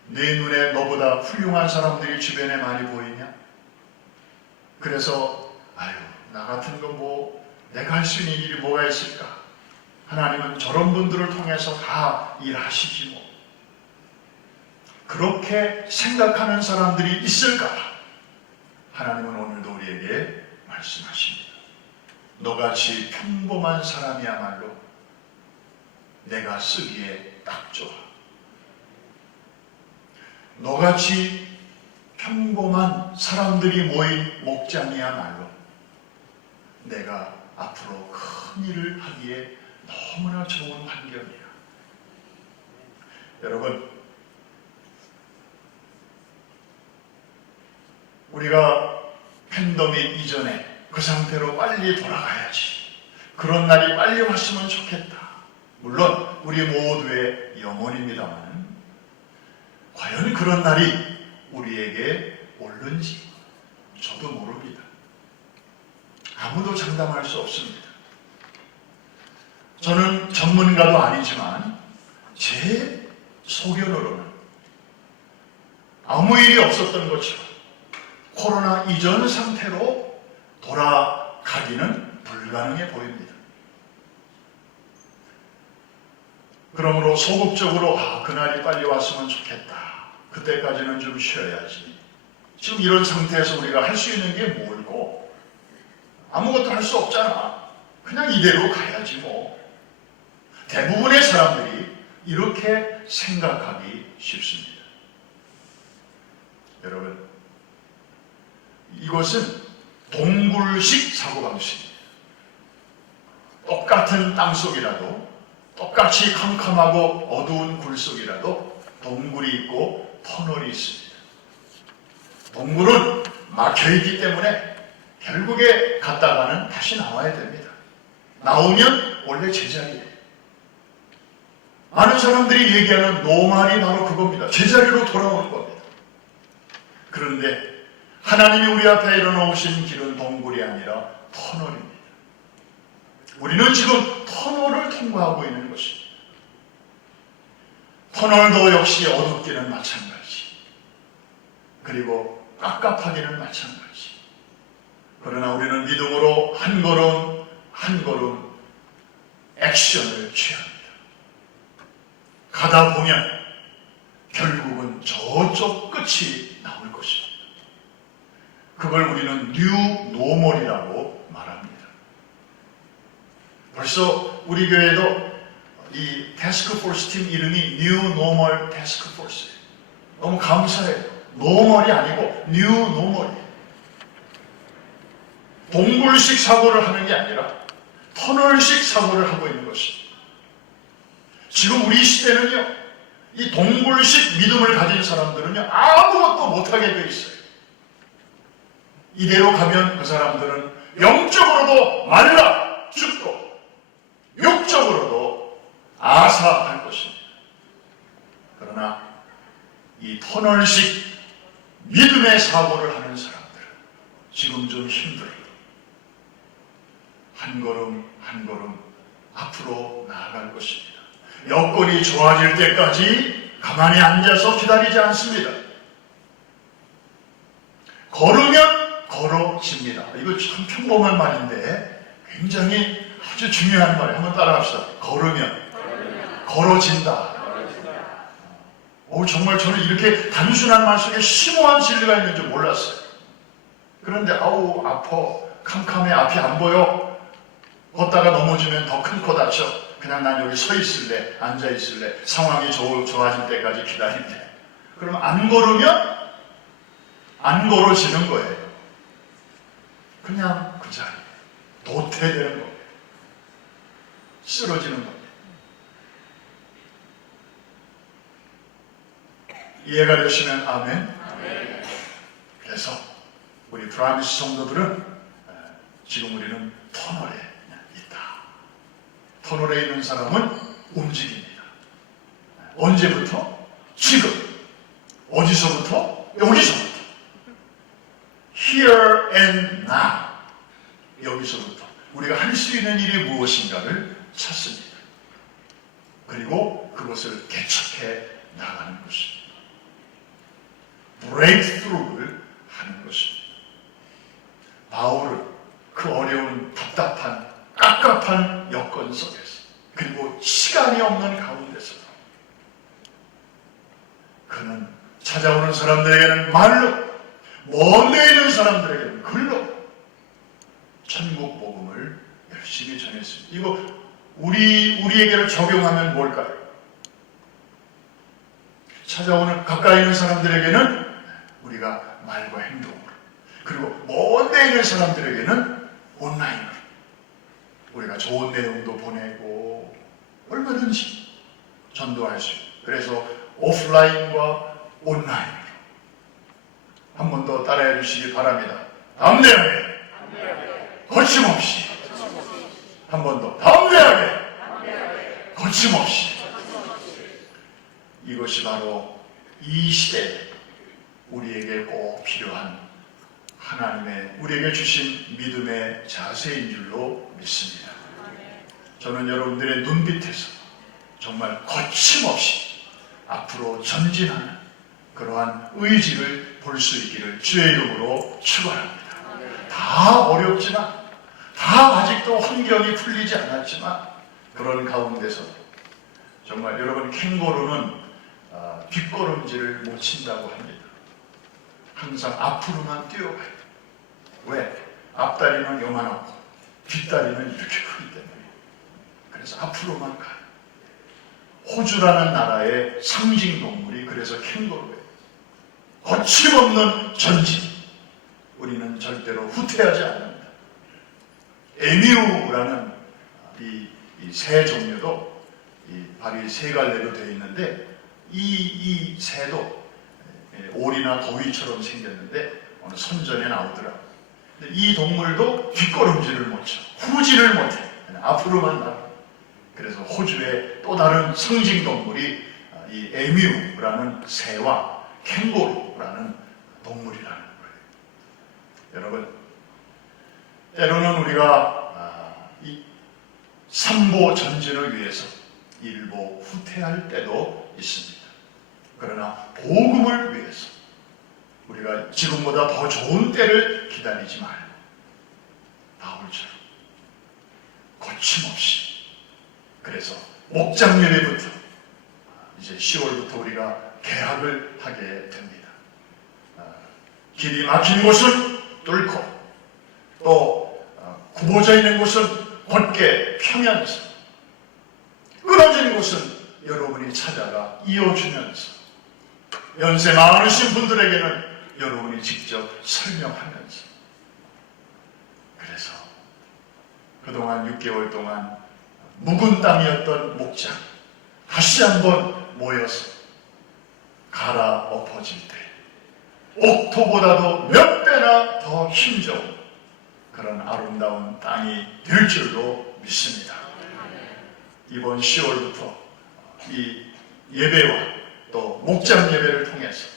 내 눈에 너보다 훌륭한 사람들이 주변에 많이 보이냐? 그래서 나 같은 거 내가 할 수 있는 일이 뭐가 있을까? 하나님은 저런 분들을 통해서 다 일하시지 뭐. 그렇게 생각하는 사람들이 있을까? 하나님은 오늘도 우리에게 말씀하십니다. 너같이 평범한 사람이야말로 내가 쓰기에 딱 좋아. 너같이 평범한 사람들이 모인 목장이야말로 내가 앞으로 큰 일을 하기에 너무나 좋은 환경이야. 여러분, 우리가 팬데믹 이전에 그 상태로 빨리 돌아가야지. 그런 날이 빨리 왔으면 좋겠다. 물론 우리 모두의 영혼입니다만, 과연 그런 날이 우리에게 올는지 저도 모릅니다. 아무도 장담할 수 없습니다. 저는 전문가도 아니지만 제 소견으로는 아무 일이 없었던 것처럼 코로나 이전 상태로 돌아가기는 불가능해 보입니다. 그러므로 소극적으로 그날이 빨리 왔으면 좋겠다. 그때까지는 좀 쉬어야지. 지금 이런 상태에서 우리가 할 수 있는 게 뭘고? 아무것도 할 수 없잖아. 그냥 이대로 가야지 뭐. 대부분의 사람들이 이렇게 생각하기 쉽습니다. 여러분, 이것은 동굴식 사고방식입니다. 똑같은 땅속이라도, 똑같이 캄캄하고 어두운 굴속이라도 동굴이 있고 터널이 있습니다. 동굴은 막혀있기 때문에 결국에 갔다가는 다시 나와야 됩니다. 나오면 원래 제자리예요. 많은 사람들이 얘기하는 노말이 바로 그겁니다. 제자리로 돌아오는 겁니다. 그런데 하나님이 우리 앞에 일어놓으신 길은 동굴이 아니라 터널입니다. 우리는 지금 터널을 통과하고 있는 것입니다. 터널도 역시 어둡기는 마찬가지, 그리고 깝깝하기는 마찬가지. 그러나 우리는 믿음으로 한 걸음 한 걸음 액션을 취합니다. 가다 보면 결국은 저쪽 끝이 나올 것입니다. 그걸 우리는 뉴 노멀이라고 말합니다. 벌써 우리 교회도 이 태스크포스 팀 이름이 뉴 노멀 태스크포스예요. 너무 감사해요. 노멀이 아니고 뉴 노멀이에요. 동굴식 사고를 하는 게 아니라 터널식 사고를 하고 있는 것입니다. 지금 우리 시대는요, 이 동굴식 믿음을 가진 사람들은요, 아무것도 못하게 되어 있어요. 이대로 가면 그 사람들은 영적으로도 말라 죽고 육적으로도 아사할 것입니다. 그러나 이 터널식 믿음의 사고를 하는 사람들은 지금 좀 힘들어요. 한 걸음 한 걸음 앞으로 나아갈 것입니다. 여건이 좋아질 때까지 가만히 앉아서 기다리지 않습니다. 걸으면 걸어집니다. 이거 참 평범한 말인데 굉장히 아주 중요한 말이에요. 한번 따라합시다. 걸으면 걸어진다. 정말 저는 이렇게 단순한 말 속에 심오한 진리가 있는 줄 몰랐어요. 그런데 아파, 캄캄해, 앞이 안 보여. 걷다가 넘어지면 더 큰 코 다쳐. 그냥 난 여기 서 있을래, 앉아 있을래, 상황이 좋아질 때까지 기다릴래. 그러면 안 걸으면 안 걸어지는 거예요. 그냥 그 자리에 도태되는 거예요. 쓰러지는 겁니다. 이해가 되시면 아멘. 그래서 우리 브라미스 성도들은 지금 우리는 터널에 있다. 터널에 있는 사람은 움직입니다. 언제부터? 지금. 어디서부터? 여기서부터. Here and now. 여기서부터 우리가 할 수 있는 일이 무엇인가를 찾습니다. 그리고 그것을 개척해 나가는 것입니다. 브레이크스루를 하는 것입니다. 바울은 그 어려운 답답한 깝깝한 여건 속에서, 그리고 시간이 없는 가운데서 그는 찾아오는 사람들에게는 말로, 먼데 있는 사람들에게는 글로 천국 복음을 열심히 전했습니다. 이거 우리에게를 적용하면 뭘까요? 찾아오는 가까이 있는 사람들에게는 우리가 말과 행동으로, 그리고 먼데 있는 사람들에게는 온라인으로 우리가 좋은 내용도 보내고 얼마든지 전도할 수 있고, 그래서 오프라인과 온라인으로 한 번 더 따라해 주시기 바랍니다. 담대하게, 거침없이. 한 번 더 담대하게, 거침없이. 이것이 바로 이 시대에 우리에게 꼭 필요한 하나님의 우리에게 주신 믿음의 자세인 줄로 믿습니다. 저는 여러분들의 눈빛에서 정말 거침없이 앞으로 전진하는 그러한 의지를 볼 수 있기를 주의 이름으로 축원합니다. 다 어렵지만, 다 아직도 환경이 풀리지 않았지만, 그런 가운데서 정말 여러분, 캥거루는 뒷걸음질을 못 친다고 합니다. 항상 앞으로만 뛰어가요. 왜? 앞다리는 요만하고 뒷다리는 이렇게 크기 때문에. 그래서 앞으로만 가요. 호주라는 나라의 상징 동물이 그래서 캥거루예요. 거침없는 전진. 우리는 절대로 후퇴하지 않는다. 에뮤라는 이 새 종류도 발이 세 갈래로 되어 있는데 이 새도 오리나 거위처럼 생겼는데 어느 선전에 나오더라고요. 이 동물도 뒷걸음질을 못 쳐. 후지를 못해. 앞으로만 나가. 그래서 호주의 또 다른 상징 동물이 이 에뮤라는 새와 캥거루라는 동물이라는 거예요. 여러분, 때로는 우리가 이 삼보 전진을 위해서 일보 후퇴할 때도 있습니다. 그러나 복음을 위해서 우리가 지금보다 더 좋은 때를 기다리지 말고 바울처럼 거침없이, 그래서 목장 예배부터 이제 10월부터 우리가 개학을 하게 됩니다. 길이 막힌 곳은 뚫고 또 굽어져 있는 곳은 곧게 펴면서, 끊어진 곳은 여러분이 찾아가 이어주면서, 연세 많으신 분들에게는 여러분이 직접 설명하면서, 그래서 그동안 6개월 동안 묵은 땅이었던 목장 다시 한번 모여서 갈아엎어질 때 옥토보다도 몇 배나 더 힘좋은 그런 아름다운 땅이 될 줄로 믿습니다. 이번 10월부터 이 예배와 또 목장 예배를 통해서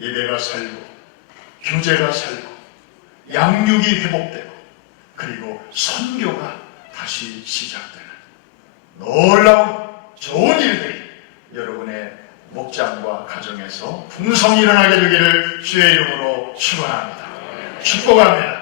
예배가 살고 교제가 살고 양육이 회복되고 그리고 선교가 다시 시작되는 놀라운 좋은 일들이 여러분의 목장과 가정에서 풍성히 일어나게 되기를 주의 이름으로 축원합니다. 축복합니다.